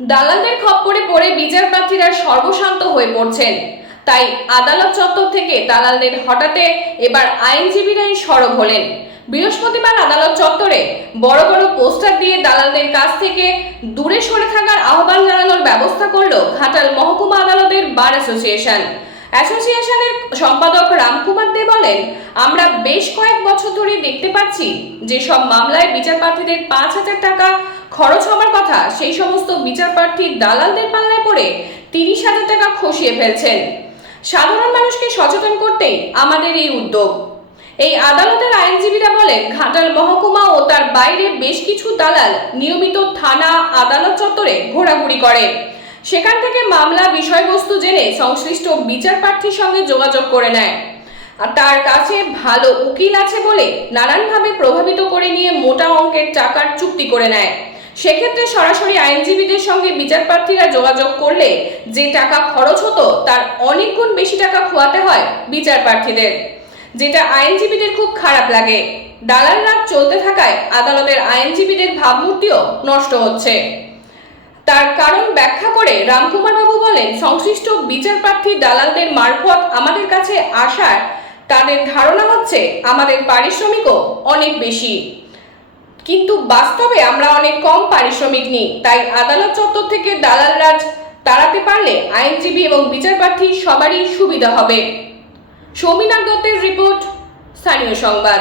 দালালদের খপ্পরে পড়ে বিচার প্রার্থীরা সর্বশান্ত হয়ে পড়ছেন তাই আদালত চত্বর থেকে দালালদের হঠাতে এবার আইনজীবীরাই সরব হলেন। বৃহস্পতিবার আদালত চত্বরে বড় বড় পোস্টার দিয়ে দালালদের কাছ থেকে দূরে সরে থাকার আহ্বান জানানোর ব্যবস্থা করল ঘাটাল মহকুমা আদালতের বার অ্যাসোসিয়েশন। অ্যাসোসিয়েশনের সম্পাদক রামকুমার দে বলেন, আমরা বেশ কয়েক বছর ধরে দেখতে পাচ্ছি যে সব মামলায় বিচারপ্রার্থীদের পাঁচ হাজার টাকা খরচ হওয়ার কথা, সেই সমস্ত বিচারপ্রার্থী দালালদের পাল্লায় পড়ে তিরিশ হাজার টাকা খসিয়ে ফেলছেন। সাধারণ মানুষকে সচেতন করতেই আমাদের এই উদ্যোগ। এই আদালতের আইনজীবীরা বলেন, ঘাটাল মহকুমা ও তার বাইরে বেশ কিছু দালাল নিয়মিত থানা, আদালত চত্বরে ঘোরাঘুরি করে। সেখান থেকে মামলা, বিষয়বস্তু জেনে সংশ্লিষ্ট বিচারপ্রার্থীর সঙ্গে যোগাযোগ করে নেয়। আর তার কাছে ভালো উকিল আছে বলে নানানভাবে প্রভাবিত করে নিয়ে মোটা অঙ্কের টাকার চুক্তি করে নেয়। সেক্ষেত্রে সরাসরি আইনজীবীদের সঙ্গে বিচারপ্রার্থীরা যোগাযোগ করলে যে টাকা খরচ হতো, তার অনেক গুণ বেশি টাকা খোয়াতে হয় বিচারপ্রার্থীদের। যেটা আইনজীবীদের খুব খারাপ লাগে। দালাল রাত চলতে থাকায় আদালতের আইনজীবীদের ভাবমূর্তিও নষ্ট হচ্ছে। তার কারণ ব্যাখ্যা করে রামকুমার বাবু বলেন, সংশ্লিষ্ট বিচারপ্রার্থী দালালদের মারফত আমাদের কাছে আসার, তাদের ধারণা হচ্ছে আমাদের পারিশ্রমিকও অনেক বেশি। কিন্তু বাস্তবে আমরা অনেক কম পারিশ্রমিক নিই, তাই আদালত চত্বর থেকে দালাল রাজ তাড়াতে পারলে আইনজীবী এবং বিচারপ্রার্থী সবারই সুবিধা হবে। সৌমিনা দত্তের রিপোর্ট, স্থানীয় সংবাদ।